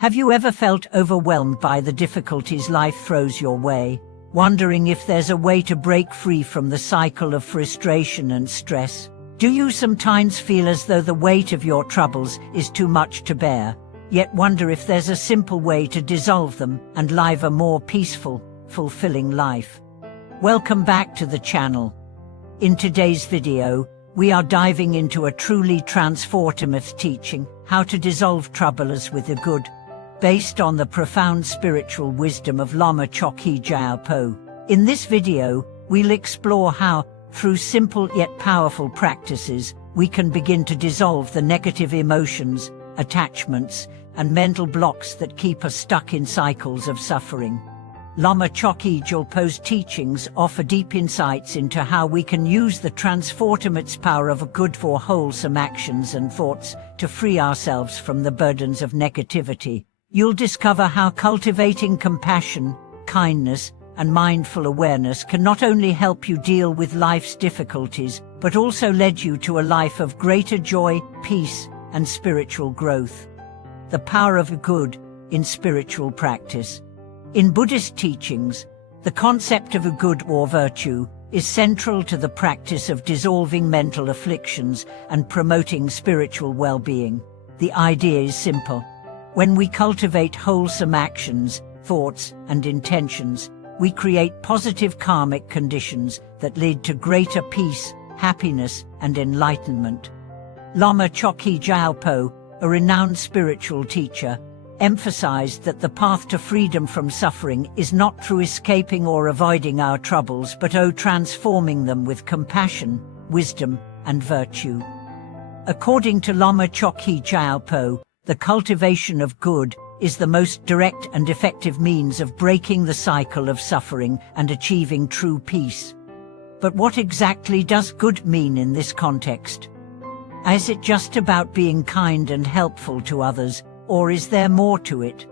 Have you ever felt overwhelmed by the difficulties life throws your way, wondering if there's a way to break free from the cycle of frustration and stress? Do you sometimes feel as though the weight of your troubles is too much to bear, yet wonder if there's a simple way to dissolve them and live a more peaceful, fulfilling life? Welcome back to the channel. In today's video, we are diving into a truly transformative teaching, how to dissolve troubles with the good, based on the profound spiritual wisdom of Lama Chokyi Gyalpo. In this video, we'll explore how, through simple yet powerful practices, we can begin to dissolve the negative emotions, attachments, and mental blocks that keep us stuck in cycles of suffering. Lama Chokyi Gyalpo's teachings offer deep insights into how we can use the transformative power of good for wholesome actions and thoughts to free ourselves from the burdens of negativity. You'll discover how cultivating compassion, kindness, and mindful awareness can not only help you deal with life's difficulties, but also lead you to a life of greater joy, peace, and spiritual growth. The power of good in spiritual practice. In Buddhist teachings, the concept of a good or virtue is central to the practice of dissolving mental afflictions and promoting spiritual well-being. The idea is simple. When we cultivate wholesome actions, thoughts, and intentions, we create positive karmic conditions that lead to greater peace, happiness, and enlightenment. Lama Chokyi Gyalpo, a renowned spiritual teacher, emphasized that the path to freedom from suffering is not through escaping or avoiding our troubles but transforming them with compassion, wisdom, and virtue. According to Lama Chokyi Gyalpo, the cultivation of good is the most direct and effective means of breaking the cycle of suffering and achieving true peace. But what exactly does good mean in this context? Is it just about being kind and helpful to others, or is there more to it?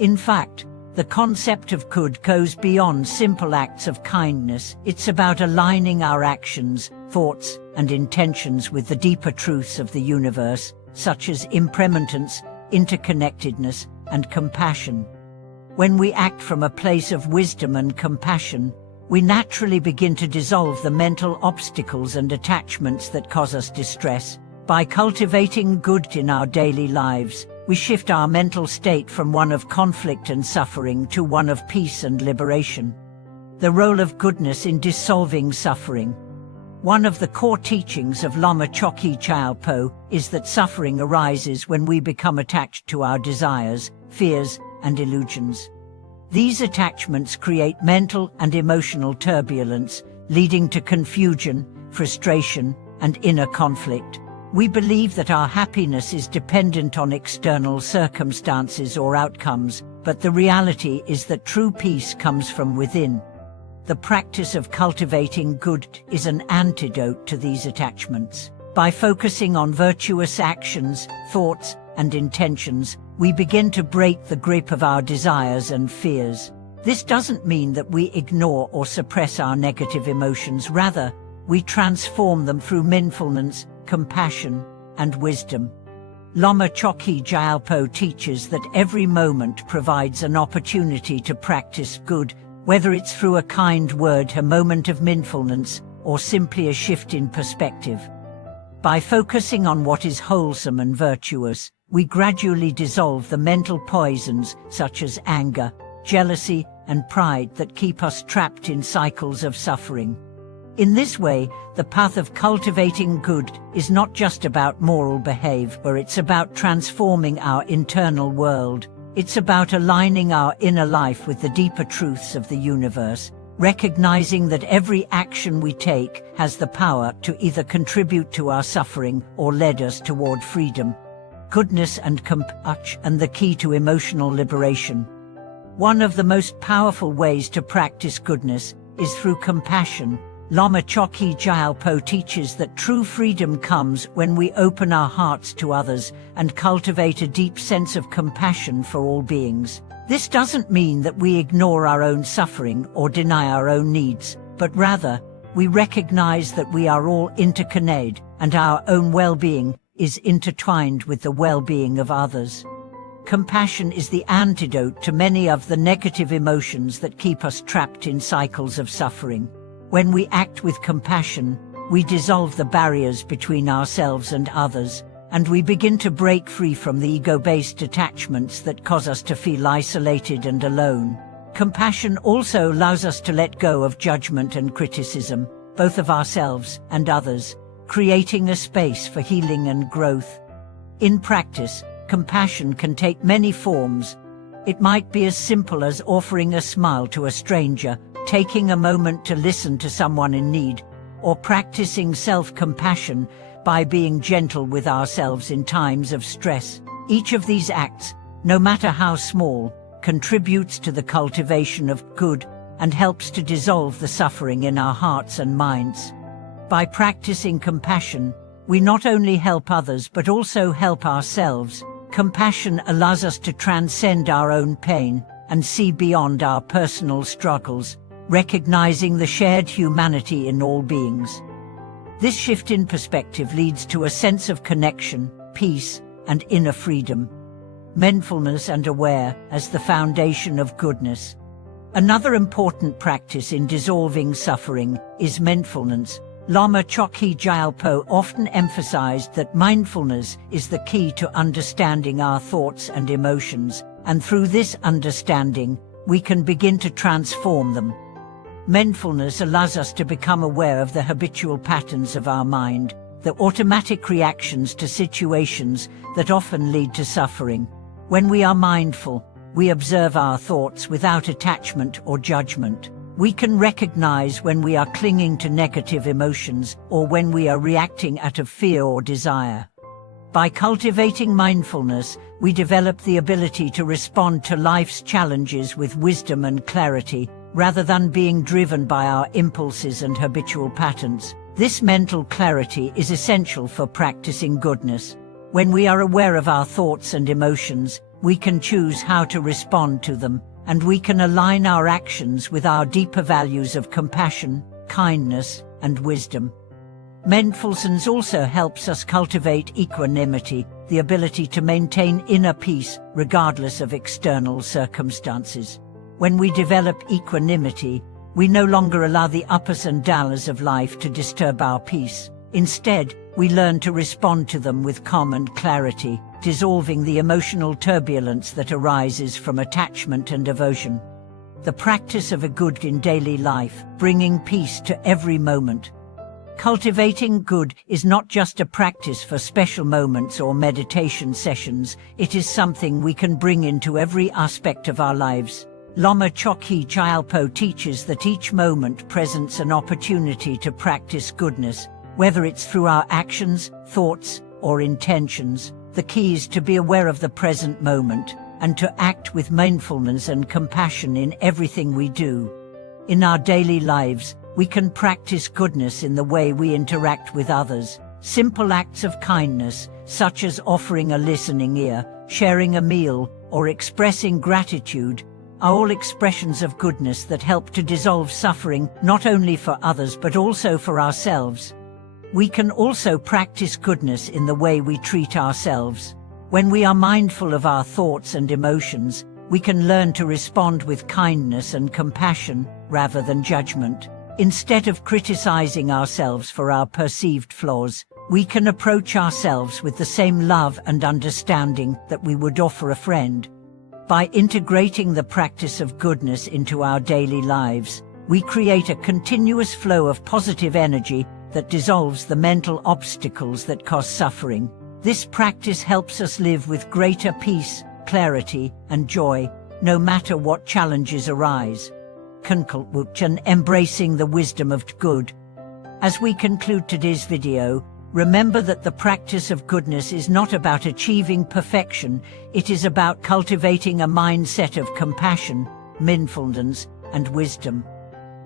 In fact, the concept of good goes beyond simple acts of kindness. It's about aligning our actions, thoughts, and intentions with the deeper truths of the universe, such as impermanence, interconnectedness, and compassion. When we act from a place of wisdom and compassion, we naturally begin to dissolve the mental obstacles and attachments that cause us distress. By cultivating good in our daily lives, we shift our mental state from one of conflict and suffering to one of peace and liberation. The role of goodness in dissolving suffering. One of the core teachings of Lama Chokyi Gyalpo is that suffering arises when we become attached to our desires, fears, and illusions. These attachments create mental and emotional turbulence, leading to confusion, frustration, and inner conflict. We believe that our happiness is dependent on external circumstances or outcomes, but the reality is that true peace comes from within. The practice of cultivating good is an antidote to these attachments. By focusing on virtuous actions, thoughts, and intentions, we begin to break the grip of our desires and fears. This doesn't mean that we ignore or suppress our negative emotions. Rather, we transform them through mindfulness, compassion, and wisdom. Lama Chokyi Gyalpo teaches that every moment provides an opportunity to practice good, whether it's through a kind word, a moment of mindfulness, or simply a shift in perspective. By focusing on what is wholesome and virtuous, we gradually dissolve the mental poisons such as anger, jealousy, and pride that keep us trapped in cycles of suffering. In this way, the path of cultivating good is not just about moral behavior, it's about transforming our internal world. It's about aligning our inner life with the deeper truths of the universe, recognizing that every action we take has the power to either contribute to our suffering or lead us toward freedom. Goodness and compassion, the key to emotional liberation. One of the most powerful ways to practice goodness is through compassion. Lama Chokyi Gyalpo teaches that true freedom comes when we open our hearts to others and cultivate a deep sense of compassion for all beings. This doesn't mean that we ignore our own suffering or deny our own needs, but rather, we recognize that we are all interconnected and our own well-being is intertwined with the well-being of others. Compassion is the antidote to many of the negative emotions that keep us trapped in cycles of suffering. When we act with compassion, we dissolve the barriers between ourselves and others, and we begin to break free from the ego-based attachments that cause us to feel isolated and alone. Compassion also allows us to let go of judgment and criticism, both of ourselves and others, creating a space for healing and growth. In practice, compassion can take many forms. It might be as simple as offering a smile to a stranger, taking a moment to listen to someone in need, or practicing self-compassion by being gentle with ourselves in times of stress. Each of these acts, no matter how small, contributes to the cultivation of good and helps to dissolve the suffering in our hearts and minds. By practicing compassion, we not only help others but also help ourselves. Compassion allows us to transcend our own pain and see beyond our personal struggles, recognizing the shared humanity in all beings. This shift in perspective leads to a sense of connection, peace, and inner freedom. Mindfulness and aware as the foundation of goodness. Another important practice in dissolving suffering is mindfulness. Lama Chokyi Gyalpo often emphasized that mindfulness is the key to understanding our thoughts and emotions, and through this understanding, we can begin to transform them. Mindfulness allows us to become aware of the habitual patterns of our mind, the automatic reactions to situations that often lead to suffering. When we are mindful, we observe our thoughts without attachment or judgment. We can recognize when we are clinging to negative emotions or when we are reacting out of fear or desire. By cultivating mindfulness, we develop the ability to respond to life's challenges with wisdom and clarity, rather than being driven by our impulses and habitual patterns. This mental clarity is essential for practicing goodness. When we are aware of our thoughts and emotions, we can choose how to respond to them, and we can align our actions with our deeper values of compassion, kindness, and wisdom. Mindfulness also helps us cultivate equanimity, the ability to maintain inner peace regardless of external circumstances. When we develop equanimity, we no longer allow the ups and downs of life to disturb our peace. Instead, we learn to respond to them with calm and clarity, dissolving the emotional turbulence that arises from attachment and aversion. The practice of a good in daily life, bringing peace to every moment. Cultivating good is not just a practice for special moments or meditation sessions, it is something we can bring into every aspect of our lives. Lama Chokyi Gyalpo teaches that each moment presents an opportunity to practice goodness, whether it's through our actions, thoughts, or intentions. The key is to be aware of the present moment, and to act with mindfulness and compassion in everything we do. In our daily lives, we can practice goodness in the way we interact with others. Simple acts of kindness, such as offering a listening ear, sharing a meal, or expressing gratitude, are all expressions of goodness that help to dissolve suffering not only for others but also for ourselves. We can also practice goodness in the way we treat ourselves. When we are mindful of our thoughts and emotions, we can learn to respond with kindness and compassion rather than judgment. Instead of criticizing ourselves for our perceived flaws, we can approach ourselves with the same love and understanding that we would offer a friend. By integrating the practice of goodness into our daily lives, we create a continuous flow of positive energy that dissolves the mental obstacles that cause suffering. This practice helps us live with greater peace, clarity, and joy, no matter what challenges arise. And embracing the wisdom of good. As we conclude today's video, remember that the practice of goodness is not about achieving perfection, it is about cultivating a mindset of compassion, mindfulness, and wisdom.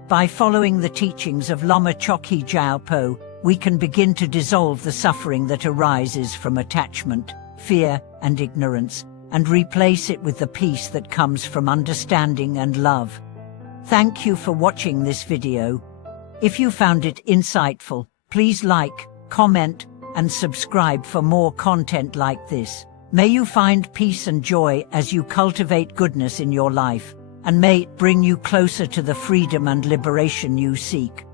By following the teachings of Lama Chokyi Gyalpo, we can begin to dissolve the suffering that arises from attachment, fear, and ignorance, and replace it with the peace that comes from understanding and love. Thank you for watching this video. If you found it insightful, please like, comment, and subscribe for more content like this. May you find peace and joy as you cultivate goodness in your life, and may it bring you closer to the freedom and liberation you seek.